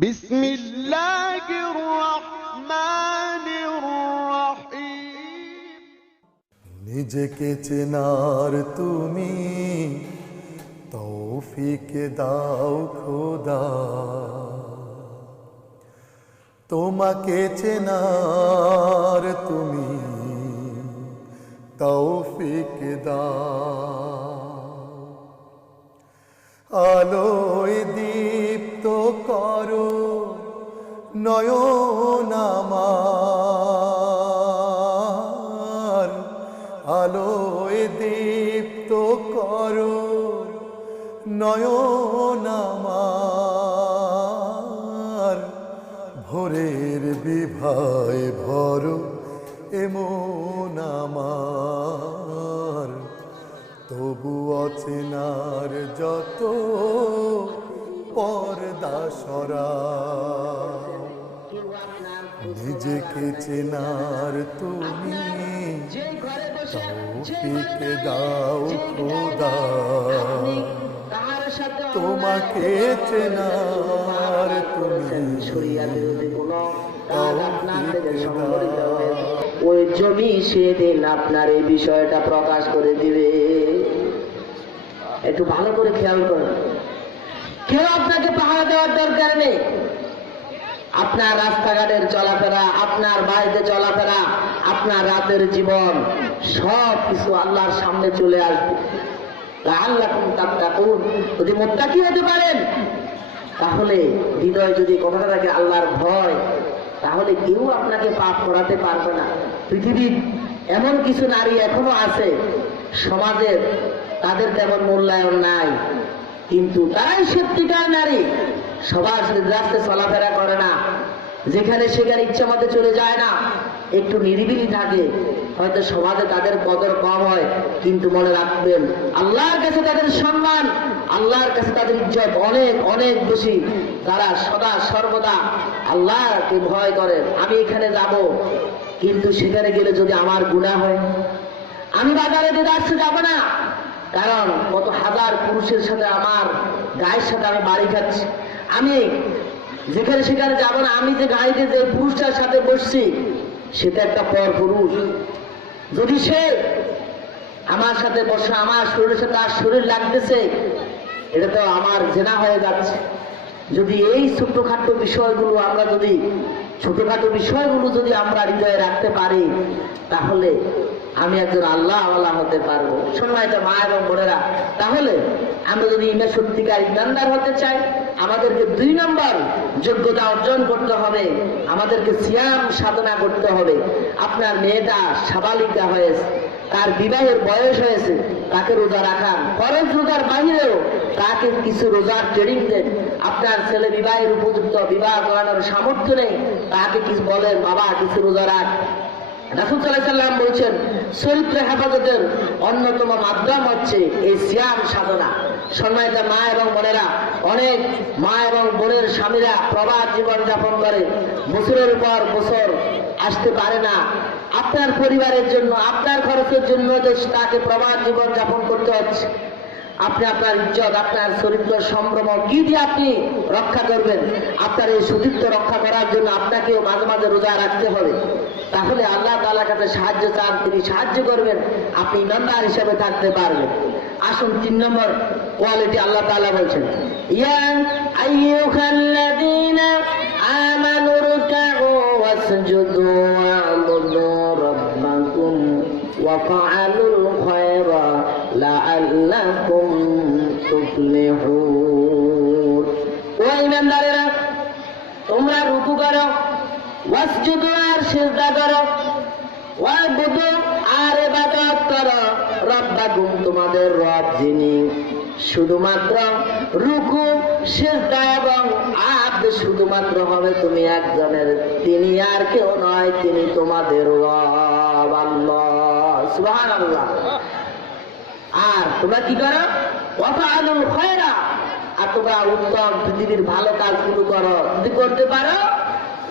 বিসমিল্লাহির রহমানির রহিম। নিজেকে চেনার তুমি তৌফিক দাও খোদা, তোমাকে চেনার তুমি তৌফিক দাও। আলোয় দীপ্ত করো নয়ন আমার, আলোয় দীপ্ত করো নয়ন আমার, ভোরের বিভায় ভরো এমন আমার, তবু অচেনার যত পর্দা সরাও। নিজেকে চেনার তুমি তৌফিক দাও খোদা, তোমাকে চেনার তুমি ওই জমি সেদিন আপনার এই বিষয়টা প্রকাশ করে দিবে। একটু ভালো করে খেয়াল করুন, কেউ আপনাকে পাহারা দেওয়ার দরকার নেই। আপনার রাস্তাঘাটের চলাফেরা, আপনার বাড়িতে চলাফেরা, আপনার রাতের জীবন সব কিছু আল্লাহর সামনে চলে আসবে। লাআল্লাকুম তাত্তাকুন, যদি মুত্তাকি হতে পারেন তাহলে হৃদয় যদি কথাটা থাকে আল্লাহর ভয়, তাহলে কেউ আপনাকে পাপ করাতে পারবে না। পৃথিবীর এমন কিছু নারী এখনো আছে সমাজের, তাদের তেমন মূল্যায়ন নাই, কিন্তু তারাই সত্যিকার নারী। সবার রাস্তায় চলাফেরা করে না, যেখানে সেখানে ইচ্ছা মতো চলে যায় না, একটু নিরিবিলি থাকে। হয়তো সমাজে তাদের কদর কম হয়, কিন্তু মনে রাখবেন আল্লাহর কাছে তাদের সম্মান, আল্লাহর কাছে তাদের ইজ্জত অনেক অনেক বেশি। তারা সদা সর্বদা আল্লাহকে ভয় করেন। আমি এখানে যাব, কিন্তু সেখানে গেলে যদি আমার গুনাহ হয়, আমি বাজারে দেদারসে যাব না, কারণ কত হাজার পুরুষের সাথে আমার গায়ের সাথে আমি বাড়ি খাচ্ছি। আমি যেখানে সেখানে যাব না। আমি যে গাড়িতে যে পুরুষটার সাথে বসছি সেটা একটা পর পুরুষ, যদি সে আমার সাথে বসে আমার শরীরের সাথে তার শরীর লাগতেছে, এটা তো আমার জেনা হয়ে যাচ্ছে। যদি এই ছোটখাটো বিষয়গুলো আমরা যদি আমরা হৃদয়ে রাখতে পারি, তাহলে আমি একজন আল্লাহওয়ালা হতে পারবো। সম্মানিত মা এবং বোনেরা, তাহলে আমরা যদি সত্যিকার ইমানদার হতে চাই, আমাদেরকে 2 নম্বর যোগ্যতা অর্জন করতে হবে, আমাদেরকে সিয়াম সাধনা করতে হবে। আপনার মেয়েটা সাবালিকা হয়েছে, তার বিবাহের বয়স হয়েছে, তাকে রোজা রাখান, ফরজ রোজার বাহিরেও তাকে কিছু রোজার ট্রেনিং দেন। আপনার ছেলে বিবাহের উপযুক্ত, বিবাহ করানোর সামর্থ্য নেই, তাকে কিছু বলেন, বাবা কিছু রোজা রাখ। রাসূল সাল্লাল্লাহু আলাইহি ওয়াসাল্লাম বলছেন চরিত্র হেফাজতের অন্যতম মাধ্যম হচ্ছে এই সিয়াম সাধনা। সম্মানিত মা এবং বোনেরা, অনেক মা এবং বোনের স্বামীরা প্রবাদ জীবন যাপন করে, বছরের পর বছর আসতে পারে না। আপনার পরিবারের জন্য, আপনার খরচের জন্য তাকে প্রবাদ জীবন যাপন করতে হচ্ছে। আপনি আপনার ইজ্জত, আপনার চরিত্র সম্ভ্রম কি দিয়ে আপনি রক্ষা করবেন? আপনার এই সতীত্ব রক্ষা করার জন্য আপনাকেও মাঝে মাঝে রোজা রাখতে হবে। তাহলে আল্লাহ তাআলার কাছে সাহায্য চান, তিনি সাহায্য করবেন, আপনি ইমানদার হিসেবে থাকতে পারবেন। আসুন 3 নম্বর কোয়ালিটি আল্লাহ তাআলা বলছেন, ইয়া আইয়ুহাল্লাযীনা আমানু রুকউ ওয়াসজুদু ওয়া'বুদু রাব্বাকুম ওয়া ফা'আলুল খায়রা লাআল্লাকুম তুফলিহুন। ও ঈমানদারেরা, তোমরা রুকু করো, ওয়াসজুদু আর সিজদা করো, ওয়া'বুদু আর ইবাদত করো রাব্বাকুম তোমাদের রব যিনি। শুধুমাত্র রুকু, সিজদা এবং আবদ শুধুমাত্র হবে তুমি একজনের, তিনি আর কেউ নয়, তিনি তোমাদের রব আল্লাহ। সুবহানাল্লাহ। আর তোমরা কি করো? ওয়াফাআলুল খায়রা, আর তোমরা উত্তম পৃথিবীর ভালো কাজগুলো করো। যদি করতে পারো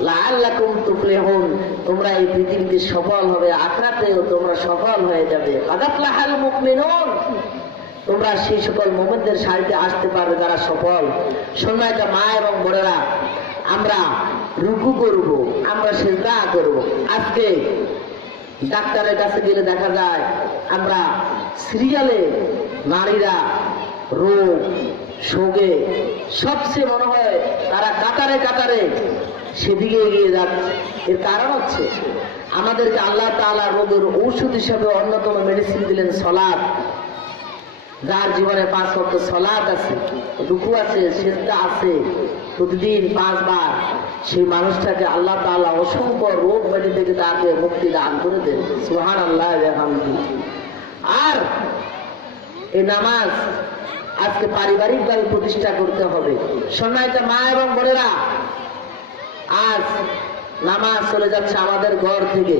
লাআল্লাকুম তুফলিহুন, তোমরা এই পৃথিবীতে সফল হবে, আখিরাতেও তোমরা সফল হয়ে যাবে। আদাফলাহাল মুমিনুন, তোমরা সেই সকল মুমিনদের সারিতে আসতে পারবে যারা সফল। সম্মানিত মা এবং বোনেরা, আমরা রুকু করব, আমরা সিজদা করব। আজকে ডাক্তারের কাছে গেলে দেখা যায় আমরা সিরিয়ালে নারীরা রোগ শোকে সবচেয়ে মনে হয় তারা কাতারে কাতারে সেদিকে এগিয়ে যাচ্ছে। এর কারণ হচ্ছে আমাদেরকে আল্লাহ তাআলা রোগের ঔষধ হিসাবে অন্যতম মেডিসিন দিলেন সালাত। যার জীবনে 5 ওয়াক্ত সালাত আছে, রুকু আছে, সিজদা আছে, প্রতিদিন 5 বার, সেই মানুষটাকে আল্লাহ তাআলা অসংখ্য রোগ ব্যাধি থেকে তাকে মুক্তি দান করে দেন। সুবহানাল্লাহ ওয়া বিহামদিহি। আর এই নামাজ আজকে পারিবারিকভাবে প্রতিষ্ঠা করতে হবে। সম্মানিত মা এবং বোনেরা, আজ নামাজ চলে যাচ্ছে আমাদের ঘর থেকে।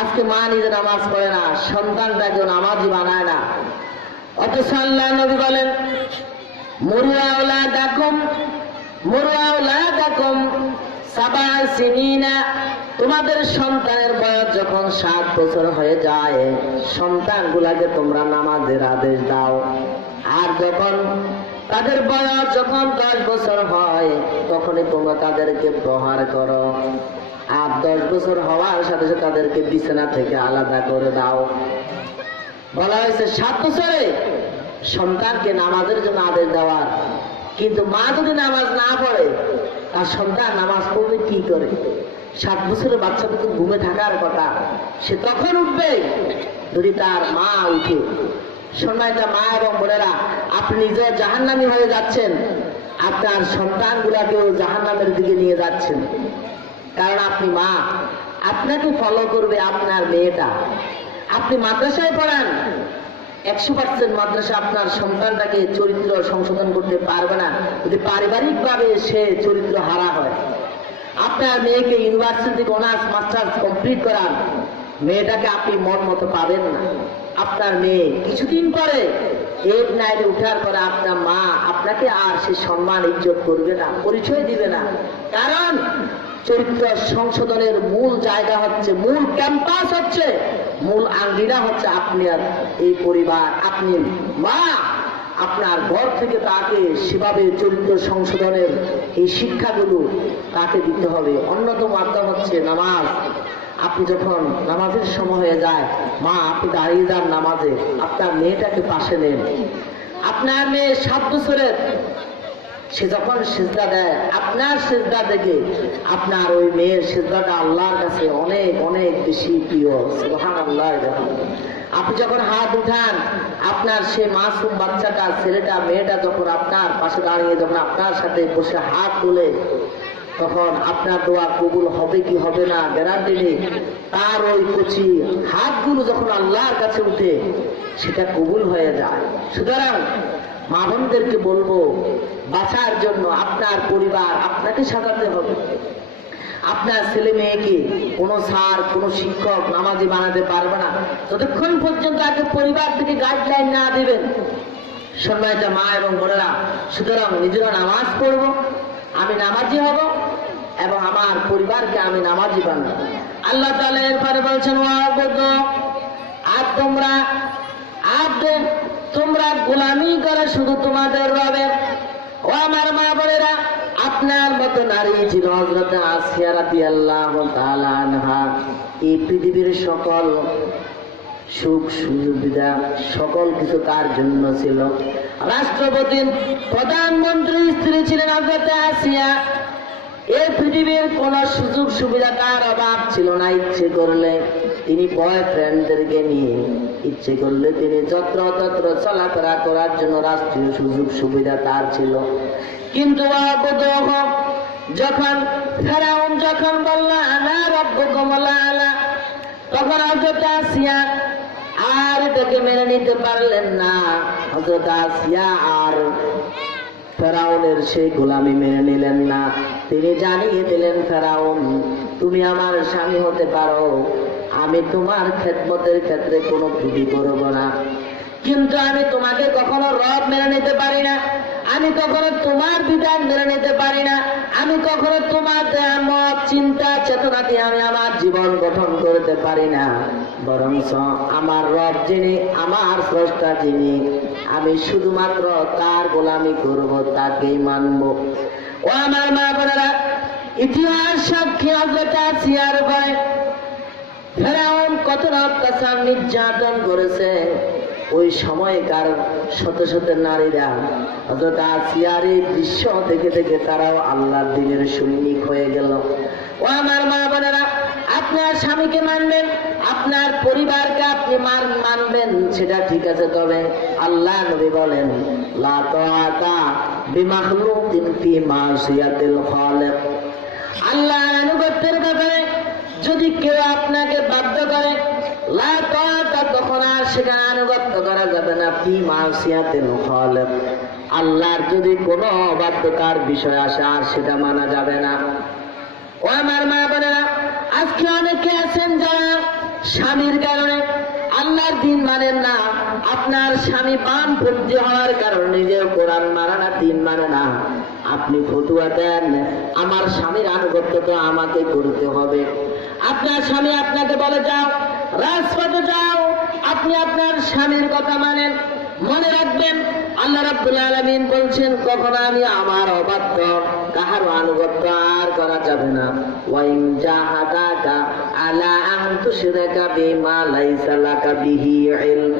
আজকে মা নিজে নামাজ পড়ে না, সন্তানটাকেও নামাজি বানায় না। অথচ আল্লাহ নবী বলেন, মুরু আওলাদাকুম সাবা সিনিনা, তোমাদের সন্তানের বয়স যখন 7 বছর হয়ে যায়, সন্তানগুলাকে তোমরা নামাজের আদেশ দাও। আর যখন তাদের বয়স যখন 10 বছর হয়, তখনই তোমরা তাদেরকে প্রহার করো। আর 10 বছর হওয়ার সাথে সাথে তাদেরকে বিছানা থেকে আলাদা করে দাও। বলা হয়েছে 7 বছরে সন্তানকে নামাজের জন্য আদেশ দেওয়ার। কিন্তু মা যদি নামাজ না পড়ে, তার সন্তান নামাজ পড়বে কি করে? 7 বছরের বাচ্চা তো ঘুমে থাকার কথা, সে তখন উঠবে যদি তার মা উঠে। সম্মানিত মা এবং বোনেরা, আপনি নিজেও জাহান্নামী হয়ে যাচ্ছেন, আপনার সন্তানগুলাকেও জাহান্নামের দিকে নিয়ে যাচ্ছেন। কারণ আপনি মা, আপনাকে ফলো করবে আপনার মেয়েটা। আপনি মাদ্রাসায় পড়ান, 100% মাদ্রাসা আপনার সন্তানটাকে চরিত্র সংশোধন করতে পারবে না যদি পারিবারিকভাবে সে চরিত্র হারা হয়। আপনার মেয়েকে ইউনিভার্সিটি অনার্স মাস্টার্স কমপ্লিট করান, মেয়েটাকে আপনি মন মতো পাবেন না। আপনার মেয়ে কিছুদিন পরে 8, 9 উঠার পরে আপনার মা আপনাকে আর সে সম্মান ইজ্জত করবে না, পরিচয় দিবে না। কারণ চরিত্র সংশোধনের মূল জায়গা হচ্ছে, মূল ক্যাম্পাস হচ্ছে, মূল আঙ্গিনা হচ্ছে আপনি আর এই পরিবার। আপনি মা, আপনার ঘর থেকে তাকে সেভাবে চরিত্র সংশোধনের এই শিক্ষাগুলো তাকে দিতে হবে। অন্যতম মাধ্যম হচ্ছে নামাজ। আপনি যখন নামাজের সময় হয়ে যায়, মা আপনি দাঁড়িয়ে যান নামাজে, আপনার মেয়েটাকে পাশে নেন। আপনার মেয়ে 7 বছরের, সে যখন সিজদা দেয়, আপনার সিজদা দেখে আপনার ওই মেয়ের সিজদাটা আল্লাহর কাছে অনেক অনেক বেশি প্রিয়। সুবহানাল্লাহ। আপনি যখন হাত উঠান, আপনার সে মাসুম বাচ্চাটা, ছেলেটা মেয়েটা যখন আপনার পাশে দাঁড়িয়ে যখন আপনার সাথে বসে হাত তুলে, তখন আপনার দোয়া কবুল হবে কি হবে না গ্যারান্টি নেই। তার ওই কচি হাতগুলো যখন আল্লাহর কাছে উঠে, সেটা কবুল হয়ে যায়। সুতরাং মা বোনদেরকে বলবো, বাঁচার জন্য আপনার পরিবার আপনাকে সাজাতে হবে। আপনার ছেলে মেয়েকে কোনো স্যার, কোনো শিক্ষক নামাজি বানাতে পারবে না যতক্ষণ পর্যন্ত আগে পরিবার থেকে গাইডলাইন না দিবেন। সম্মানিত মা এবং বোনেরা, সুতরাং নিজেরা নামাজ পড়বো, আমি নামাজি হব এবং আমার পরিবারকে আমি নামাজি বানাবো। আল্লাহ তাআলা এরপরে বলছেন, আর তোমরা গোলামি করে শুধু তোমাদের রবের। ও আমার মা বোনেরা, আপনার মতো নারী ছিল হযরত আসিয়া রাদিয়াল্লাহু তাআলা আনহা। এই পৃথিবীর সকল সুখ সুবিধা সকল কিছু তার জন্য ছিল। রাষ্ট্রপতির প্রধানমন্ত্রী স্ত্রী ছিলেন হযরত আসিয়া। এই পৃথিবীর কোন সুযোগ সুবিধা তার অভাব ছিল না। ইচ্ছে করলে তিনি বয়ফ্রেন্ডদেরকে নিয়ে, ইচ্ছে করলে তিনি যত্রতত্র চলাফেরা করার জন্য রাষ্ট্রীয় সুযোগ সুবিধা তার ছিল। কিন্তু যখন ফেরাউন যখন বলল আনা রাব্বুকুমুল আ'লা, তখন হযরত আসিয়া আর এটাকে মেনে নিতে পারলেন না। হযরত আসিয়া আর ফেরাউনের সেই গোলামি মেনে নিলেন না। তিনি জানিয়ে দিলেন, ফেরাউন তুমি আমার স্বামী হতে পারো, আমি তোমার খেদমতের ক্ষেত্রে কোনো ত্রুটি করব না, কিন্তু আমি তোমাকে কখনো রব মেনে নিতে পারি না, আমি কখনো তোমার বিধান মেনে নিতে পারি না, আমি কখনো তোমার মত চিন্তা চেতনা দিয়ে আমি আমার জীবন গঠন করতে পারি না। বরং আমার রব যিনি, আমার স্রষ্টা যিনি, আমি শুধুমাত্র তার গোলামি করব, তাকেই মানব। ও আমার মা বোনেরা, ইতিহাস সাক্ষী হযরত আসিয়ার ভাই ফেরাউন কত অত্যাচার নির্যাতন করেছে। ওই সময়কার শত শত নারীরা হযরত আসিয়ার এই দৃশ্য দেখে দেখে তারাও আল্লাহর দ্বীনের সৈনিক হয়ে গেল। ও আমার মা বোনেরা, আপনার স্বামীকে মানবেন, আপনার পরিবারকে আপনি মানবেন, সেটা ঠিক আছে, তবে আল্লাহ নবী বলেন লা তাআতা বিমাখলুকিন ফি মাসিয়াতিল খালিক। আল্লাহর আনুগত্যের ব্যাপারে যদি কেউ আপনাকে বাধ্য করে, লা তাআতা, তখন আর সেখানে আনুগত্য করা যাবে না। ফি মাসিয়াতিল খালিক, আল্লাহর যদি কোনো অবাধ্যতার বিষয় আসে আর সেটা মানা যাবে না। ও আমার মা বোনেরা, আজকে অনেকে আছেন যারা স্বামীর কারণে আল্লাহর দ্বীন মানেন না। আপনার স্বামী বামপন্থী হওয়ার কারণে নিজেও কোরআন মানে না, দ্বীন মানে না। আপনি ফতুয়া দেন আমার স্বামীর আনুগত্য তো আমাকে করতে হবে। আপনার স্বামী আপনাকে বলে যাও রাজপথে যাও, আপনি আপনার স্বামীর কথা মানেন। মনে রাখবেন আল্লাহ রাব্বুল আলামিন বলছেন কখনো আমি আমার অবাধ্য কাহার আনুগত্য আর করা যাবে না। ওয়াইন জাহাদাকা আলা আন তুশরিকা বিমা লাইসা লাকা বিহি ইলম।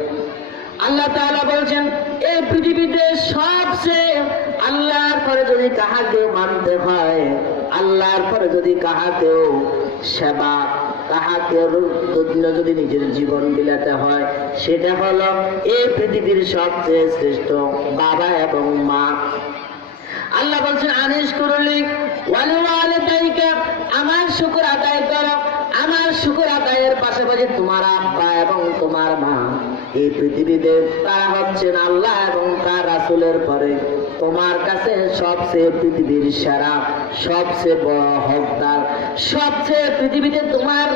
আল্লাহ তাআলা বলছেন এই পৃথিবীতে সবচেয়ে আল্লাহর পরে যদি কাহাকেও মানতে হয়, আল্লাহর পরে যদি কাহাকেও সেবা, কাহাকেও যদি নিজের জীবন বিলাতে হয়, সেটা হলো এই পৃথিবীর সবচেয়ে শ্রেষ্ঠ বাবা এবং মা। আল্লাহ বলছেন আনিশ করলি ওয়ালি ওয়ালিদাইকা, আমার শুকর আদায় করো। আমার শুকর আদায়ের পাশাপাশি তোমার আব্বা এবং তোমার মা, এই পৃথিবীতে তারা হচ্ছেন আল্লাহ এবং তার রাসূলের পরে তোমার কাছে সবচেয়ে পৃথিবীর সেরা, সবচেয়ে বড় হকদার, সবচেয়ে পৃথিবীতে তোমার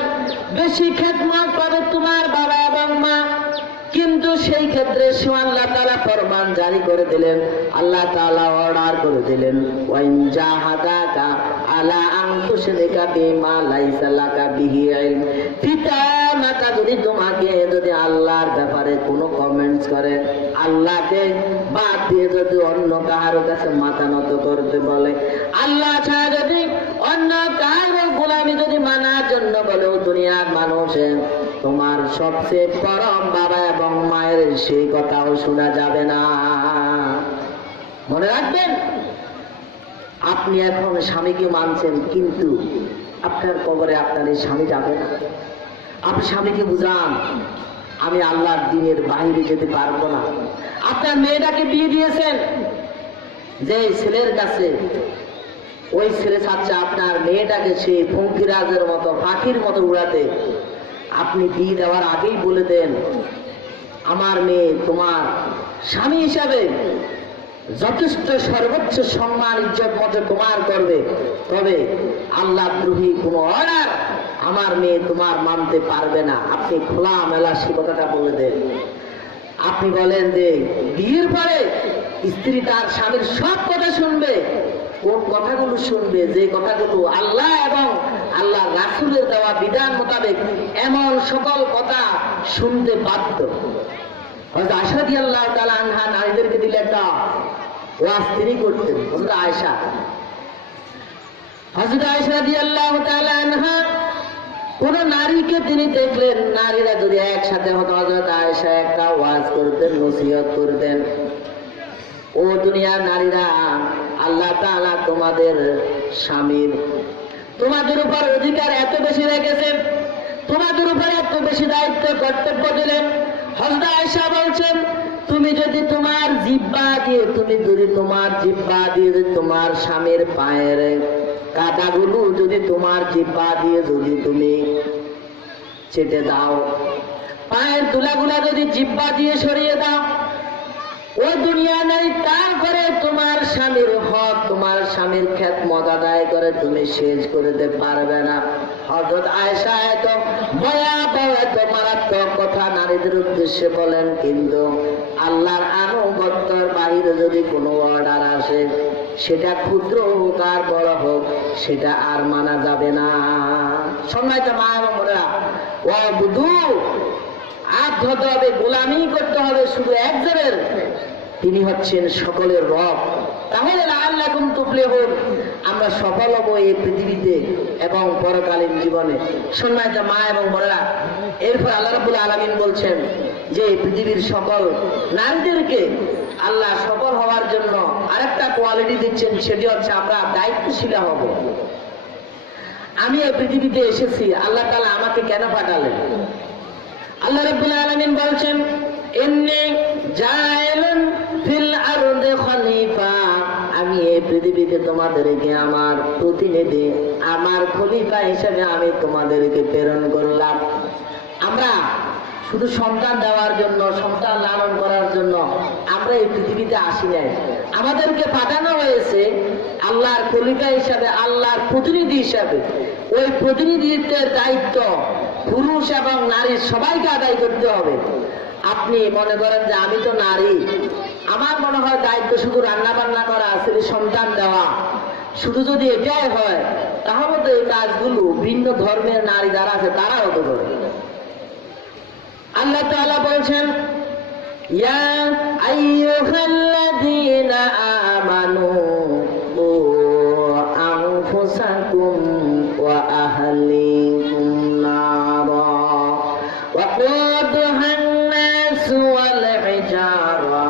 বেশি খেদমত করে তোমার বাবা এবং মা। কিন্তু সেই ক্ষেত্রে আল্লাহ তাআলা ফরমান জারি করে দিলেন, আল্লাহ তাআলা অর্ডার করে দিলেন ওয়াইন জাহাদাকা আলা আন তুশরিকা বিমা লাইসা লাকা বিহি ইলম। পিতা মাতা যদি আল্লাহর ব্যাপারে কোনো কমেন্টস করে, আল্লাহকে বাদ দিয়ে যদি অন্য কারো কাছে মাথা নত করতে বলে, আল্লাহ ছাড়া যদি অন্য কারো গোলামি যদি মানার জন্য বলে, দুনিয়ার মানুষে তোমার সবচেয়ে পরম বাবা এবং মায়ের সেই কথাও শোনা যাবে না। মনে রাখবেন, আপনি এখন স্বামীকে মানছেন, কিন্তু আপনার কবরে আপনার এই স্বামী যাবে না। আপনি স্বামীকে বুঝান আমি আল্লাহর দ্বীনের বাইরে যেতে পারবো না। আপনার মেয়েটাকে বিয়ে দিয়েছেন যে ছেলের কাছে, ওই ছেলে চাচ্ছে আপনার মেয়েটাকে সে ফঙ্কিরাজের মতো পাখির মতো উড়াতে। আপনি বিয়ে দেওয়ার আগেই বলে দেন আমার মেয়ে তোমার স্বামী হিসাবে যথেষ্ট সর্বোচ্চ সম্মান ইজ্জত মতো তোমার করবে, তবে আল্লাহ দ্রোহী কোন অর্ডার আমার মেয়ে তোমার মানতে পারবে না। আপনি খোলা মেলা সে কথাটা বলে দেন। আপনি বলেন যে বিয়ের পরে স্ত্রী তার স্বামীর সব কথা শুনবে। কোন কথাগুলো শুনবে? যে কথাগুলো আল্লাহ এবং আল্লাহ রাসূলের দেওয়া বিধান মোতাবেক এমন সকল কথা শুনতে বাধ্য। হযরত আয়েশা রাদিয়াল্লাহু তাআলা আনহা নারীদেরকে দিলে একটা ওয়াজ তিনি করতেন। হযরত আয়েশা রাদিয়াল্লাহু তাআলা আনহা কোন নারীকে তিনি দেখলেন, নারীরা যদি একসাথে হতো, হযরত আয়েশা একটা ওয়াজ করতেন, নসিহত করতেন, ও দুনিয়ার নারীরা, আল্লাহ তাআলা তোমাদের স্বামীর তোমাদের উপর অধিকার এত বেশি রেখেছেন, তোমাদের উপর এত বেশি দায়িত্ব কর্তব্য দিলেন। হযরত আয়েশা বলছেন তুমি যদি তোমার জিহ্বা দিয়ে তোমার স্বামীর পায়ের কাঁটাগুলো যদি তোমার জিহ্বা দিয়ে যদি তুমি চেটে দাও, পায়ের তুলাগুলা যদি জিহ্বা দিয়ে সরিয়ে দাও, ও দুনিয়া নাই তারপরে তোমার স্বামীর হক, তোমার স্বামীর খেদমত আদায় করে তুমি শেষ করতে পারবে না। হযরত আয়েশা এত ভয়াবহ, এত মারাত্মক কথা নারীদের উদ্দেশ্যে বলেন, কিন্তু আল্লাহর আনুগত্যের বাইরে যদি কোনো অর্ডার আসে, সেটা ক্ষুদ্র হোক আর বড় হোক, সেটা আর মানা যাবে না। সম্মানিত মা এবং বোনেরা, ও বুধু আদ হতে হবে, গোলামি করতে হবে শুধু একজনের, তিনি হচ্ছেন সকলের রব। তাহলে আল্লাহ লাআল্লাকুম তুফলিহুন, আমরা সফল হব এই পৃথিবীতে এবং পরকালীন জীবনে। সম্মানিত মা এবং বোনেরা, এরপর আল্লাহ রাব্বুল আলামিন বলছেন যে এই পৃথিবীর সকল নারীদেরকে আল্লাহ সফল হওয়ার জন্য আরেকটা কোয়ালিটি দিচ্ছেন, সেটি হচ্ছে আমরা দায়িত্বশীল হব। আমি এই পৃথিবীতে এসেছি, আল্লাহ তাআলা আমাকে কেন পাঠালেন? আল্লাহ রাব্বুল আলামিন বলছেন, ইন্নী জাইলুন ফিল আরদি খলিফা, আমি এই পৃথিবীতে তোমাদেরকে আমার প্রতিনিধি, আমার খলিফা হিসেবে আমি তোমাদেরকে প্রেরণ করলাম। আমরা শুধু সন্তান দেওয়ার জন্য, সন্তান লালন করার জন্য আমরা এই পৃথিবীতে আসি নাই। আমাদেরকে পাঠানো হয়েছে আল্লাহর খলিফা হিসাবে, আল্লাহর প্রতিনিধি হিসাবে। ওই প্রতিনিধিত্বের দায়িত্ব পুরুষ এবং নারী সবাইকে আদায় করতে হবে। আপনি মনে করেন যে আমি তো নারী, আমার মনে হয় দায়িত্ব শুধু রান্না বান্না করা, ছেলে সন্তান দেওয়া, শুধু যদি এটাই হয় তাহলে তো এই কাজগুলো ভিন্ন ধর্মের নারী যারা আছে তারাও তো করে। আল্লাহ তাআলা বলছেন, ইয়া আইয়ুহাল্লাযীনা আমানু কু আনফুসাকুম ওয়া আহলিকুম নারা ওয়া কুদুহান নাস ওয়াল হিজারা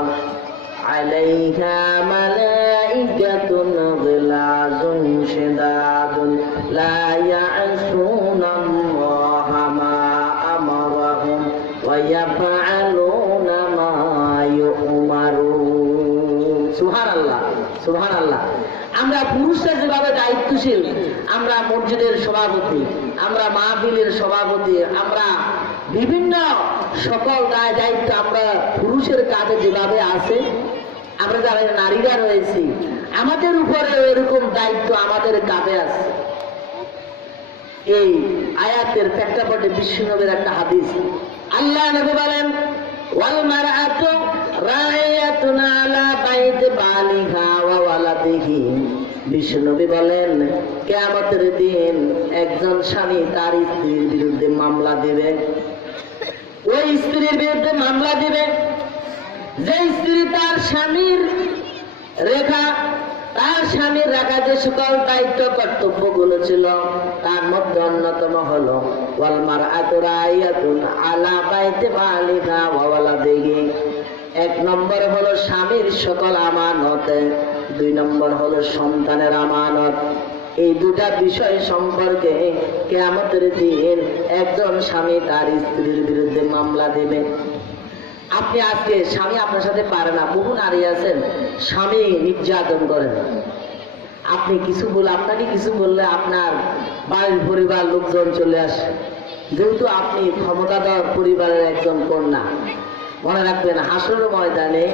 আলাইহা মালাইকাতুন গিলাযুন শিদাদুন লা ইয়া'সুনাল্লাহা মা আমারাহুম ওয়া ইয়াফআলুনা মা ইউমারুন। সুবহানাল্লাহ, সুবহানাল্লাহ। আমরা পুরুষরা যেভাবে দায়িত্বশীল, আমরা মসজিদের সভাপতি, আমরা মাহফিলের সভাপতি, আমরা বিভিন্ন সকল দায়িত্ব আমরা পুরুষের কাঁধে যেভাবে আছে, আমরা যারা নারীরা রয়েছি আমাদের উপরে এরকম দায়িত্ব আমাদের কাঁধে আছে। এই আয়াতের প্রেক্ষাপটে বিশ্বনবীর একটা হাদিস, আল্লাহ নবী বলেন, ওয়াল মারআতু রাইয়াতুন আলা বাইতি বালিহা ওয়া ওয়ালাদিহি। বিশ্বনবী বলেন, কিয়ামতের দিন একজন স্বামী তার স্ত্রীর বিরুদ্ধে মামলা দেবে। ওই স্ত্রীর বিরুদ্ধে মামলা দিবে যে স্ত্রী তার স্বামীর রাখা যে সকল দায়িত্ব কর্তব্যগুলো ছিল তার মধ্যে অন্যতম হলো ওয়াল মারআতু রাইয়াতুন আলা বাইতি বালিহা ওয়া ওয়ালাদিহি। এক নম্বর হলো স্বামীর সকল আমানত, দুই নম্বর হলো সন্তানের আমানত। এই দুটা বিষয় সম্পর্কে কিয়ামতের দিন একজন স্বামী তার স্ত্রীর বিরুদ্ধে মামলা দেবে। আপনি আজকে স্বামী আপনার সাথে পারে না, বহু নারী আছেন স্বামী নির্যাতন করেন। আপনি কিছু বলে, আপনাকে কিছু বললে আপনার বাড়ির পরিবার লোকজন চলে আসে, যেহেতু আপনি ক্ষমতাধর পরিবারের একজন কন্যা। মনে রাখবেন, হাসরের ময়দানে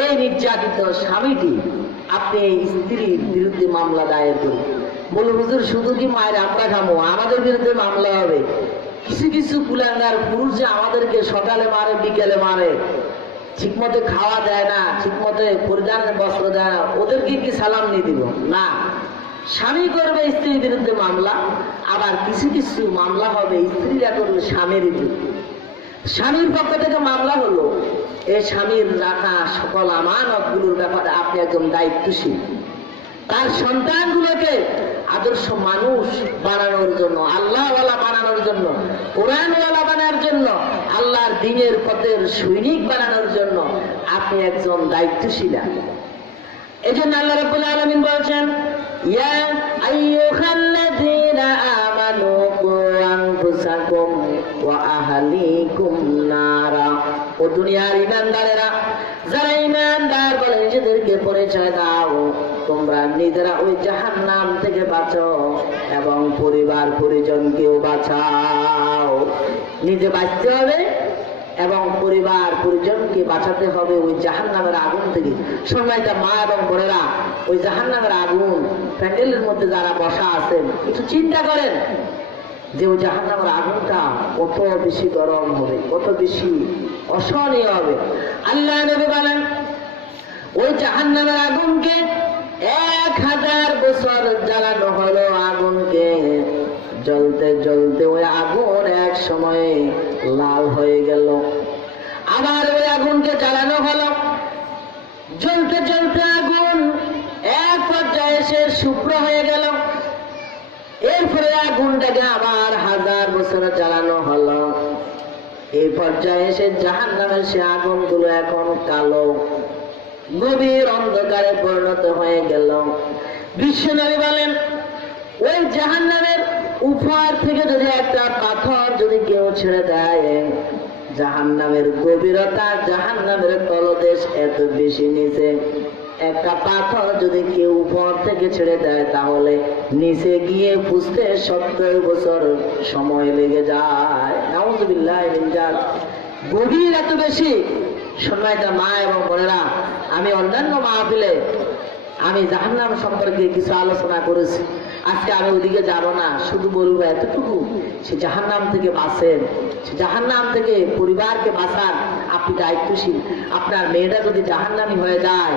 এই নির্যাতিত স্বামীটি আপনি এই স্ত্রীর বিরুদ্ধে মামলা দায়ের করুন। বলুন, হুজুর শুধু কি মায়ের আমরা খামো, আমাদের বিরুদ্ধে মামলা হবে? কিছু কিছু কুলাঙ্গার পুরুষ যে আমাদেরকে সকালে মারে, বিকেলে মারে, ঠিক মতো খাওয়া দেয় না, ঠিক মতো পরিধানের বস্ত্র দেয় না, ওদেরকে কি সালাম নিয়ে দিব? না, স্বামী করবে স্ত্রীর বিরুদ্ধে মামলা, আবার কিছু কিছু মামলা হবে স্ত্রীরা করবে স্বামীর বিরুদ্ধে। স্বামীর পক্ষ থেকে মামলা হলো এই স্বামীর রাখা সকল আমানতগুলোর ব্যাপারে আপনি একজন দায়িত্বশীল। তার সন্তানগুলোকে আদর্শ মানুষ বানানোর জন্য, আল্লাহওয়ালা বানানোর জন্য, কোরআনওয়ালা বানানোর জন্য, আল্লাহর দ্বীনের পথের সৈনিক বানানোর জন্য আপনি একজন দায়িত্বশীল। এজন্য আল্লাহ রাব্বুল আলামিন বলেছেন, ইয়া আইয়ুহাল্লাযীনা আমানু কু আনফুসাকুম ওয়া আহলিকুম নারা। ও দুনিয়ার ইমানদারেরা, যারা ইমানদার বলে নিজেদেরকে পরিচয় দাও, তোমরা নিজেরা ওই জাহান্নাম থেকে বাঁচো এবং পরিবার পরিজনকেও বাঁচাও। নিজে বাঁচতে হবে এবং পরিবার পরিজনকে বাঁচাতে হবে ওই জাহান্নামের আগুন থেকে। সম্মানিত মা এবং বোনেরা, ওই জাহান্নামের আগুন, প্যান্ডেলের মধ্যে যারা বসা আছেন একটু চিন্তা করেন যে ওই জাহান্নামের আগুনটা কত বেশি গরম হবে, কত বেশি অসহনীয় হবে। আল্লাহ নবী বলেন, ওই জাহান্নামের আগুনকে 1000 বছর জ্বালানো হলো। আগুনকে জ্বলতে জ্বলতে ওই আগুন এক সময়ে লাল হয়ে গেল। আবার ওই আগুনকে জ্বালানো হলো, জ্বলতে জ্বলতে আগুন আগুনটাকে আবার 1000 বছর জ্বালানো হলো। এই পর্যায়ে এসে জাহান্নামের সে আগুনগুলো এখন কালো, গভীর অন্ধকারে পরিণত হয়ে গেল। বিশ্বনবী বলেন, ওই জাহান্নামের উপর থেকে যদি একটা পাথর যদি কেউ ছেড়ে দেয়, জাহান্নামের গভীরতা, জাহান্নামের তলদেশ এত বেশি নিচে, একটা পাথর যদি কেউ উপর থেকে ছেড়ে দেয় তাহলে নিচে গিয়ে পুষতে 70 বছর সময় লেগে যায়। নাউযুবিল্লাহ মিন যালিক। গভীর এত বেশি। সম্মানিত মা এবং বোনেরা, আমি অন্যান্য মাহফিলে আমি জাহান্নাম সম্পর্কে কিছু আলোচনা করেছি। আজকে আমি ওইদিকে যাব না, শুধু বলবো এতটুকু, সে জাহান্নাম থেকে বাঁচেন, সে জাহান্নাম থেকে পরিবারকে বাঁচান। আপনি দায়িত্বশীল। আপনার মেয়েটা যদি জাহান্নামী হয়ে যায়,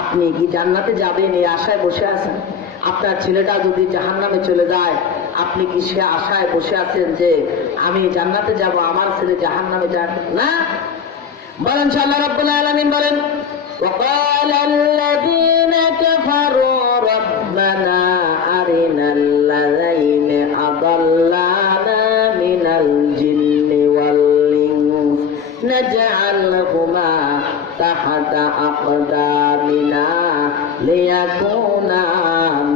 আপনি কি জান্নাতে যাবেন এই আশায় বসে আছেন? আপনার ছেলেটা যদি জাহান্নামে চলে যায়, আপনি কি সে আশায় বসে আছেন যে আমি জান্নাতে যাব, আমার ছেলে জাহান্নামে যাক না? বলেন আল্লাহ রাব্বুল আলামিন বলেন, وقال الذين كفروا ربنا أرنا الذين أضلانا من الجن والإنس نجعلهما تحت أقدامنا ليكونا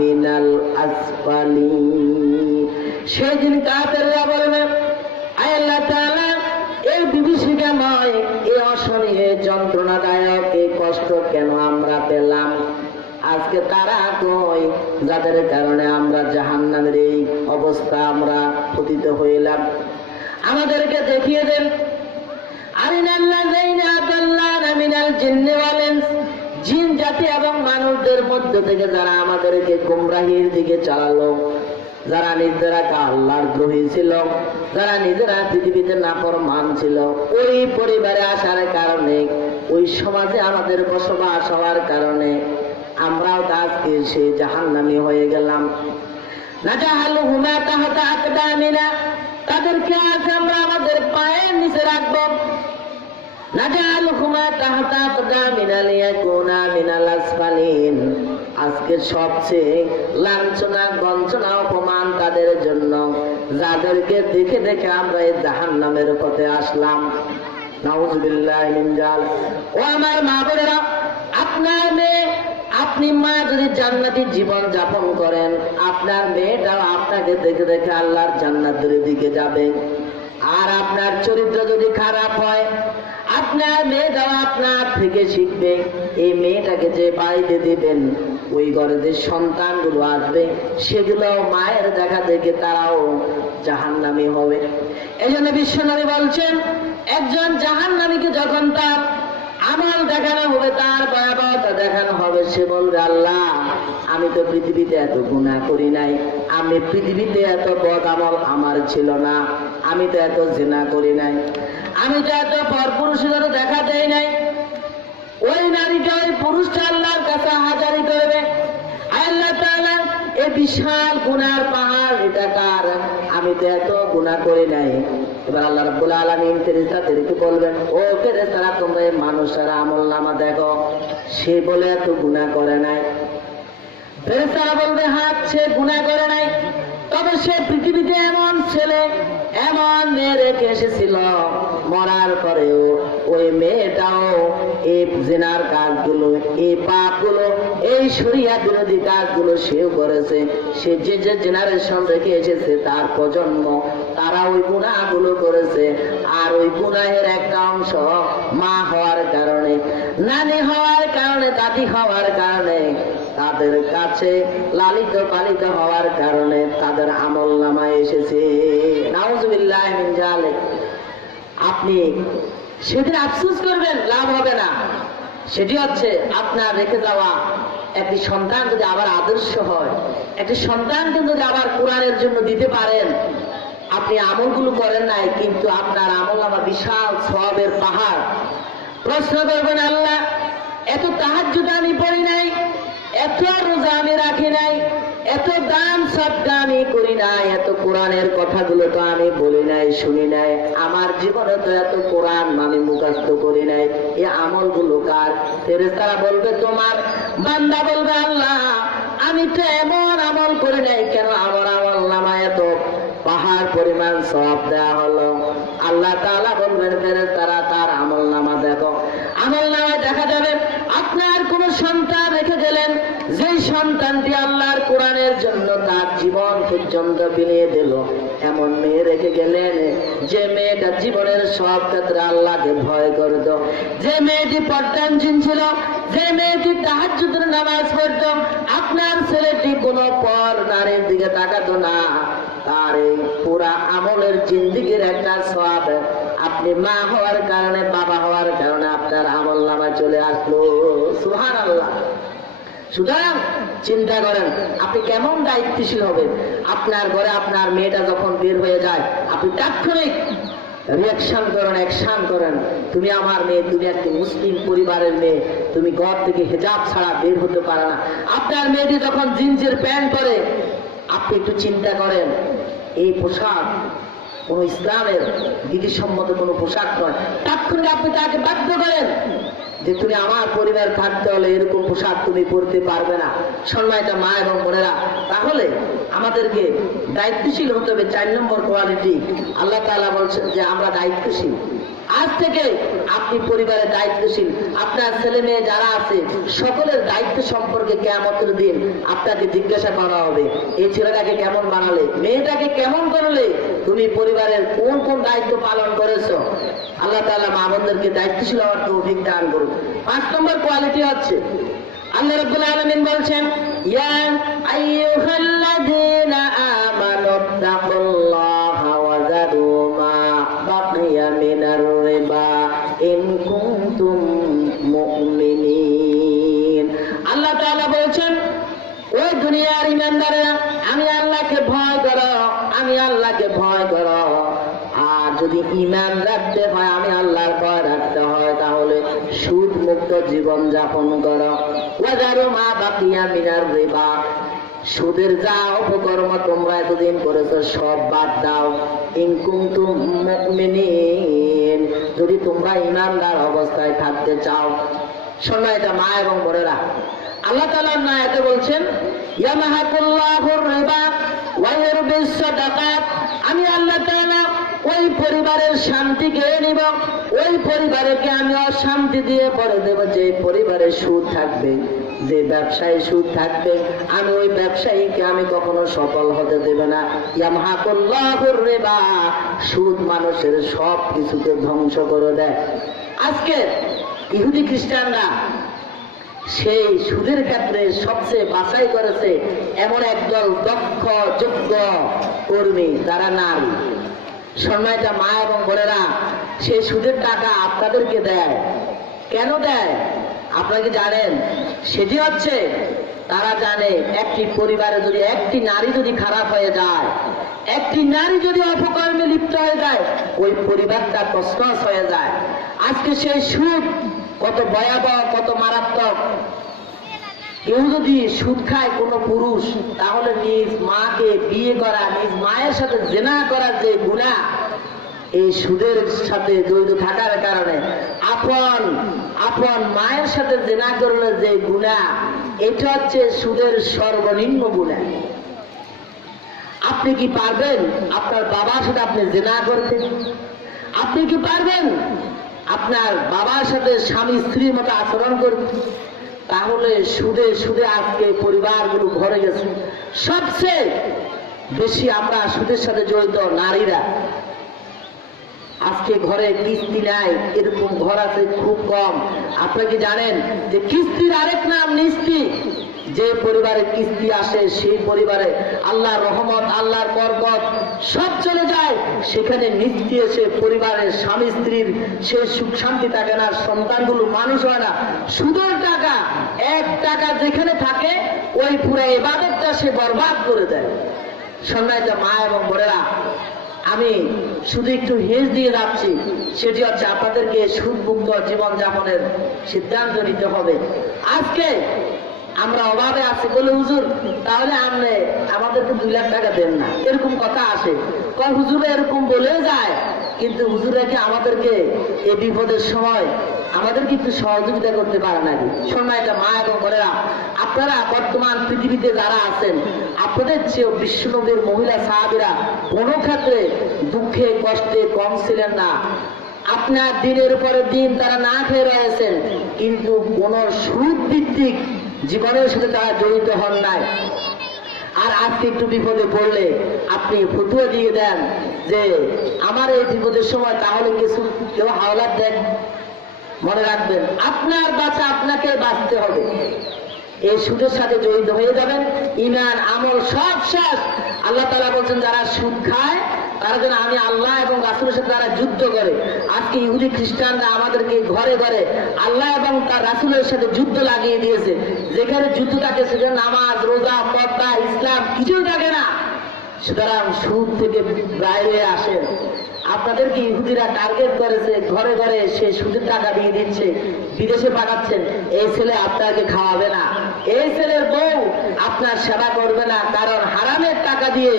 من الأسفلين। সেদিন কাফেররা বলবে, আয় আল্লাহ তাআলা, এই বিভীষিকাময়, এই অসহনীয় যন্ত্রণাদায়ক এই কষ্ট কেন আমরা পেলাম? আজকে তারা কই যাদের কারণে আমরা জাহান্নামের এই অবস্থা আমরা পতিত হইলাম, আমাদেরকে দেখিয়ে দেন। আরিনাল্লাযীনা আদাল্লানা মিনাল জিন্নি ওয়াল ইনস, জিন জাতি এবং মানুষদের মধ্য থেকে যারা আমাদেরকে গোমরাহির দিকে চালালো, যারা নিজেরা আল্লাহর দ্রোহী ছিল, যারা নিজেরা পৃথিবীতে নাফরমান ছিল, ওই পরিবারে আসার কারণে, ওই সমাজে আমাদের বসবাস হওয়ার কারণে আমরাও আজকে সে জাহান্নামী হয়ে গেলাম। নাজাহালুহুমা তাহতা আকদামিনা, তাদেরকে আজ আমরা আমাদের পায়ের নিচে রাখবো। নাজাহালুহুমা তাহতা আকদামিনা লিয়াকুনা মিনাল আসফালিন, আজকে সবচেয়ে লাঞ্ছনা, গঞ্জনা, অপমান তাদের জন্য যাদেরকে দেখে দেখে আমরা এই জাহান্নামের পথে আসলাম। নাউযুবিল্লাহ মিন যালিক। ও আমার মা বোনেরা, আপনার মেয়ে, আপনি মা যদি জান্নাতি জীবন যাপন করেন, আপনার মেয়েটাও আপনাকে দেখে দেখে আল্লাহর জান্নাতের দিকে যাবে। আর আপনার চরিত্র যদি খারাপ হয়, আপনার মেয়েটাও আপনার থেকে শিখবে। এই মেয়েটাকে যে বাড়িতে দিবেন, ওই ঘরে যে সন্তানগুলো আসবে, সেগুলো মায়ের দেখা দেখে তারাও জাহান্নামী হবে। এই জন্য বিশ্বনবী বলছেন, একজন জাহান্নামীকে যখন তার আমল দেখানো হবে, তার ভয়াবহতা দেখানো হবে, সে বলবে, আল্লাহ, আমি তো পৃথিবীতে এত গুনাহ করি নাই, আমি পৃথিবীতে এত বদ আমল আমার ছিল না, আমি তো এত জিনা করি নাই, আমি তো এত পরপুরুষের দেখা দেই নাই। ওই নারীটা, ওই পুরুষটা আল্লাহর কাছে হাজারি করবে, আল্লাহ তাআলা, এই বিশাল গুনার পাহাড় এটা কার? আমি তো এত গুনাহ করি নাই। এবার আল্লাহ রাব্বুল আলামিন ফেরেশতাদেরকে বলবেন, ও ফেরেশতারা, তোমরা এই মানুষের আমলনামা দেখো, সে বলে এত গুনাহ করে নাই। ফেরেশতারা বলবে, হ্যাঁ, সে গুনাহ করে নাই, তবে সে পৃথিবীতে এমন ছেলে, এমন মেয়ে রেখে এসেছিল, মরার পরেও ওই মেয়েটাও এই জিনার কাজগুলো, এই পাপগুলো, এই শরিয়া বিরোধী কাজগুলো সেও করেছে। সে যে যে জেনারেশন রেখে এসেছে, তার প্রজন্ম, তারা ওই গুনাহগুলো করেছে। আর ওই গুনাহের একটা অংশ মা হওয়ার কারণে, নানি হওয়ার কারণে, দাদি হওয়ার কারণে, তাদের কাছে লালিত পালিত হওয়ার কারণে তাদের আমল নামায় এসেছে। নাউযুবিল্লাহ মিন যালিক। আপনি সেদিন আফসোস করবেন, লাভ হবে না। সেটি হচ্ছে আপনার রেখে যাওয়া একটি সন্তান যদি আবার আদর্শ হয়, একটি সন্তানকে যদি আবার কোরআনের জন্য দিতে পারেন, আপনি আমলগুলো করেন নাই, কিন্তু আপনার আমল নামা বিশাল সওয়াবের পাহাড়। প্রশ্ন করবেন, আল্লাহ, এত তাহাজ্জুদ আমি পড়ি নাই, এত রোজা আমি রাখি নাই, এত দান সদকা আমি করি নাই, এত কোরআনের কথাগুলো তো আমি বলি নাই, শুনি নাই, আমার জীবনে তো এত কোরআন আমি মুখস্থ করি নাই, এই আমলগুলো কার? ফেরেশতারা বলবে তোমার। বান্দা বলবে, আল্লাহ, আমি তো এমন আমল করি নাই, কেন আমার আমল নামায় এত পরিমাণ সওয়াব দেওয়া হলো। আল্লাহ তাআলা বলবেন ফেরেশতারা তার আমলনামা দেখো। আমলনামায় দেখা যাবে আপনার কোন সন্তান রেখে গেলেন, যেই সন্তানটি আল্লাহর কোরআনের জন্য তার জীবন পর্যন্ত বিলিয়ে দিল। এমন মেয়ে রেখে গেলেন যে মেয়েটা জীবনের সব ক্ষেত্রে আল্লাহকে ভয় করত, যে মেয়েটি পর্দানশীল ছিল, যে মেয়েটি তাহাজ্জুদের নামাজ পড়ত। আপনার ছেলেটি কোনো পর নারীর দিকে তাকাতো না। তার এই পুরা আমলের জিন্দেগির একটা সওয়াব আপনি মা হওয়ার কারণে, বাবা হওয়ার কারণে আপনার আমলনামায় চলে আসলো। সুবহানাল্লাহ। সুতরাং চিন্তা করেন আপনি কেমন দায়িত্বশীল হবেন। আপনার ঘরে আপনার মেয়েটা যখন বের হয়ে যায়, আপনি তাৎক্ষণিক রিয়াকশন করেন, অ্যাকশন করেন। তুমি আমার মেয়ে, তুমি একটি মুসলিম পরিবারের মেয়ে, তুমি ঘর থেকে হিজাব ছাড়া বের হতে পারে না। আপনার মেয়েটি যখন জিন্সের প্যান্ট পরে, আপনি একটু চিন্তা করেন এই পোশাক কোন ইসলামের বিধিসম্মত কোন পোশাক নয়। তাৎক্ষণিক আপনি তাকে বাধ্য করেন যে তুমি আমার পরিবার থাকতে হলে এরকম পোশাক তুমি পরতে পারবে না। সম্মানিত মা এবং বোনেরা, তাহলে আমাদেরকে দায়িত্বশীল হতে হবে। 4 নম্বর কোয়ালিটি, আল্লাহ তাআলা বলছেন যে আমরা দায়িত্বশীল। আজ থেকে আপনি পরিবারের দায়িত্বশীল। আপনার ছেলে মেয়ে যারা আছে সকলের দায়িত্ব সম্পর্কে কিয়ামতের দিন আপনাকে জিজ্ঞাসা করা হবে, এই ছেলেটাকে কেমন বানালে, মেয়েটাকে কেমন করলে, তুমি পরিবারের কোন কোন দায়িত্ব পালন করেছো। আল্লাহ তাআলা মা বোনদেরকে দায়িত্বশীল হওয়ার তৌফিক দান করুন। 5 নম্বর কোয়ালিটি হচ্ছে আল্লাহ রাব্বুল আলামিন বলছেন ইয়া আইয়ুহাল্লাযীনা আমানুত্তাকুল্লাহা ওয়া যারু মা বাকিয়া মিনার রিবা ইন কুনতুম মুমিনিন। আল্লাহ তাআলা বলছেন ওই দুনিয়ার ঈমানদারেরা, আমি আল্লাহকে ভয় করো, আমি আল্লাহকে ভয় করো। আর যদি ঈমান রাখতে হয়, আমি আল্লাহর ভয় রাখতে হয়, তাহলে সুদ মুক্ত জীবন যাপন করো। ওয়াজারু মা বাকিয়া মিনার রিবা, সুদের যা অপকর্ম তোমরা এতদিন করেছো সব বাদ দাও। ইন কুনতুম মুমিনিন, যদি তোমরা ঈমানদার অবস্থায় থাকতে চাও। সম্মানিত মা এবং বোনেরা, আল্লাহ তাআলা আয়াতে বলছেন ইয়ামহাকুল্লাহুর রিবা ওয়া ইউরবিস সাদাকাত, আমি আল্লাহ তাআলা ওই পরিবারের শান্তি কেড়ে নিব, ওই পরিবারকে আমি অশান্তি দিয়ে পরে দেব। যে পরিবারে সুদ থাকবে, যে ব্যবসায় সুদ থাকবে, আমি ওই ব্যবসায়ীকে আমি কখনো সফল হতে দেব না। ইয়ামহাকুল্লাহুর রিবা, সুদ মানুষের সব কিছুকে ধ্বংস করে দেয়। আজকে ইহুদি খ্রিস্টানরা সেই সুদের ক্ষেত্রে সবচেয়ে বাছাই করেছে এমন একদল দক্ষ যোগ্য কর্মী, তারা নারী। সম্মানিত মা এবং বোনেরা, সেই সুদের টাকা আপনাদেরকে দেয়। কেন দেয় আপনারা কি জানেন? সেটি হচ্ছে তারা জানে একটি পরিবারে যদি একটি নারী যদি খারাপ হয়ে যায়, একটি নারী যদি অপকর্মে লিপ্ত হয়ে যায়, ওই পরিবারটা তছনছ হয়ে যায়। আজকে সেই সুদ কত ভয়াবহ, কত মারাত্মক। কেউ যদি সুদ খায় কোনো পুরুষ, তাহলে নিজ মাকে বিয়ে করা, নিজ মায়ের সাথে জেনা করার যে গুনাহ, এই সুদের সাথে জড়িত থাকার কারণে আপন মায়ের সাথে জেনা করলে যে গুনাহ, এটা হচ্ছে সুদের সর্বনিম্ন গুনাহ। আপনি কি পারবেন আপনার বাবার সাথে আপনি জেনা করতে? আপনি কি পারবেন আপনার বাবার সাথে স্বামী স্ত্রীর মতো আচরণ করতে? তাহলে সুদে সুদে আজকে পরিবারগুলো ভরে গেছে। সবচেয়ে বেশি আমরা সুদের সাথে জড়িত নারীরা। আজকে ঘরে কিস্তি নাই, এরকম ঘর আছে খুব কম। আপনি কি জানেন যে কিস্তির আরেক নাম নিস্তি? যে পরিবারে কিস্তি আসে সেই পরিবারে আল্লাহর রহমত, আল্লাহর বরকত সব চলে যায়। সেখানে নিস্তি এসে পরিবারের স্বামী স্ত্রীর সে সুখ শান্তি থাকে না, সন্তানগুলো মানুষ হয় না। সুদের টাকা, 1 টাকা যেখানে থাকে ওই পুরো ইবাদতটা সে বরবাদ করে দেয়। সম্মানিত মা এবং বোনেরা, আমি শুধু একটু হেজ দিয়ে যাচ্ছি, সেটি হচ্ছে আপনাদেরকে সুদমুক্ত জীবন যাপনের সিদ্ধান্ত নিতে হবে। আজকে আমরা অভাবে আছি বলে হুজুর তাহলে আপনি আমাদেরকে 2 লাখ টাকা দেন না, এরকম কথা আসে। হুজুরে এরকম বলে যায়, কিন্তু হুজুরে কি আমাদেরকে এই বিপদের সময় আমাদের কিন্তু সহযোগিতা করতে পারে নাকি? সম্মানিত মা এবং বোনেরা, আপনারা বর্তমান পৃথিবীতে যারা আছেন, আপনাদের চেয়েও বিশ্বনবীর মহিলা সাহাবীরা কোনো ক্ষেত্রে দুঃখে কষ্টে কম ছিলেন না। আপনার দিনের পরে দিন তারা না খেয়ে রয়েছেন, কিন্তু কোন সুদ ভিত্তিক জীবনের সাথে তারা জড়িত হন নাই। আর আজকে একটু বিপদে পড়লে আপনি ফতুয়া দিয়ে দেন যে আমার এই বিপদের সময় তাহলে কিছু কেউ হাওলাত দেন। মনে রাখবেন, আপনার বাঁচা আপনাকে বাঁচতে হবে। এই সুদের সাথে জড়িত হয়ে যাবেন, ঈমান আমল সব শেষ। আল্লাহ তাআলা বলছেন যারা সুদ খায় তারা যেন আমি আল্লাহ এবং রাসূলের সাথে তারা যুদ্ধ করে। আজকে ইহুদি খ্রিস্টানরা আমাদেরকে ঘরে ঘরে আল্লাহ এবং তার রাসূলের সাথে যুদ্ধ লাগিয়ে দিয়েছে। যেখানে যুদ্ধ থাকে সেখানে নামাজ, রোজা, পর্দা, ইসলাম কিছুই থাকে না। সুতরাং সুদ থেকে বাইরে আসেন। আপনাদেরকে ইহুদিরা টার্গেট করেছে, ঘরে ঘরে সে সুদের টাকা দিয়ে দিচ্ছে, বিদেশে পাঠাচ্ছেন। এই ছেলে আপনাকে খাওয়াবে না, এই ছেলের বউ আপনার সেবা করবে না, কারণ হারামের টাকা দিয়ে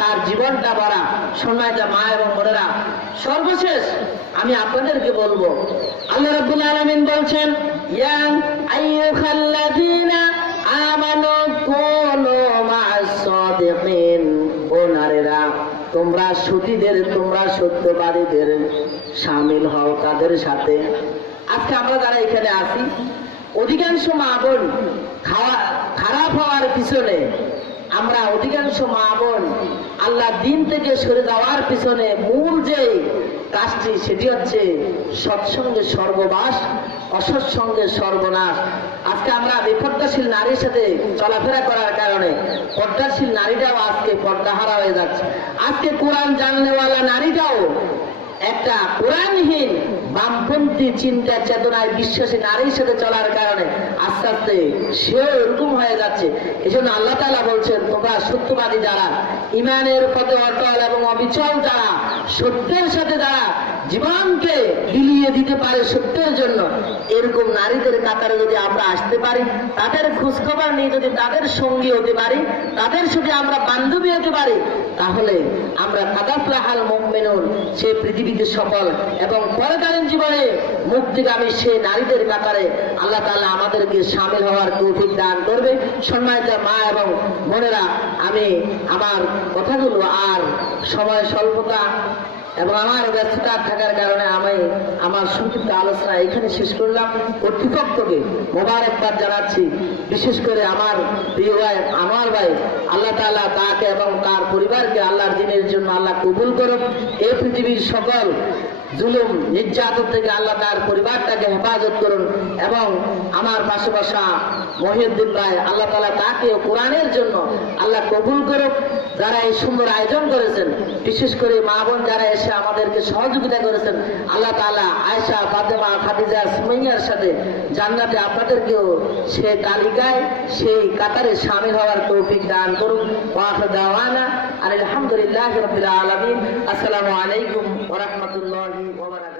তার জীবনটা ভরা। সম্মানিত মা এবং বোনেরা, সর্বশেষ আমি আপনাদেরকে বলবো, আল্লাহ রাব্বুল আলামিন বলছেন ইয়া আইয়ুহাল্লাযীনা আমানু কুনু মা'আস সাদিকিন। ও নারীরা, তোমরা সতীদের, তোমরা সত্যবাদীদের শামিল হও তাদের সাথে। আজকে আমরা যারা এখানে আছি, অধিকাংশ মা বোন খারাপ হওয়ার পিছনে, আমরা অধিকাংশ মা বোন আল্লাহ দিন থেকে সরে যাওয়ার পিছনে মূল যে কাজটি সেটি হচ্ছে সৎসঙ্গে সর্ববাস, অসৎসঙ্গে সর্বনাশ। আজকে আমরা বিপর্দাশীল নারীর সাথে চলাফেরা করার কারণে পর্দাশীল নারীরাও আজকে পর্দাহারা হয়ে যাচ্ছে। আজকে কোরআন জাননেওয়ালা নারীরাও একটা কোরআনহীন বামপন্থী চিন্তা চেতনায় বিশ্বাসী নারীর সাথে চলার কারণে আস্তে আস্তে সেও এরকম হয়ে যাচ্ছে। এই জন্য আল্লাহ তাআলা বলছেন তোমরা সত্যবাদী যারা, ইমানের পথে অটল এবং অবিচল যারা, সত্যের সাথে যারা জীবনকে বিলিয়ে দিতে পারে সত্যের জন্য, এরকম নারীদের কাতারে যদি আমরা আসতে পারি, তাদের খোঁজখবর নিয়ে যদি তাদের সঙ্গী হতে পারি, তাদের সাথে আমরা বান্ধবী হতে পারি, তাহলে আমরা কাদাফলাহাল মুমিনুন, সে পৃথিবীতে সফল এবং পরকালীন জীবনে মুক্তিগামী সে নারীদের কাতারে আল্লাহ তাআলা আমাদেরকে শামিল হওয়ার তৌফিক দান করবে। সম্মানিত মা এবং বোনেরা, আমি আমার কথাগুলো আর সময় স্বল্পতা এবং আমার ব্যস্ততা থাকার কারণে আমি আমার সংক্ষিপ্ত আলোচনা এখানে শেষ করলাম। কর্তৃপক্ষকে মোবারকবাদ জানাচ্ছি, বিশেষ করে আমার প্রিয় ভাই আমার ভাই, আল্লাহ তাআলা তাকে এবং তার পরিবারকে আল্লাহর দ্বীনের জন্য আল্লাহ কবুল করুন। এই পৃথিবীর সকল জুলুম নির্যাতন থেকে আল্লাহ তার পরিবারটাকে হেফাজত করুন এবং আমার পাশে বসা মহিউদ্দিন ভাই, আল্লাহ তাআলা তাকে কোরআনের জন্য আল্লাহ কবুল করুন। যারা এই সুন্দর আয়োজন করেছেন, বিশেষ করে মা বোন যারা এসে আমাদেরকে সহযোগিতা করেছেন, আল্লাহ তাআলা আয়েশা, ফাতেমা, খাদিজা, সুমাইয়ার সাথে জান্নাতে আপনাদেরকেও সেই তালিকায়, সেই কাতারে শামিল হওয়ার তৌফিক দান করুন। ওয়া আখিরু দাওয়ানা আলহামদুলিল্লাহি রাব্বিল আলামিন। আসসালামু আলাইকুম ওয়া রাহমাতুল্লাহি ওয়া বারাকাতুহু।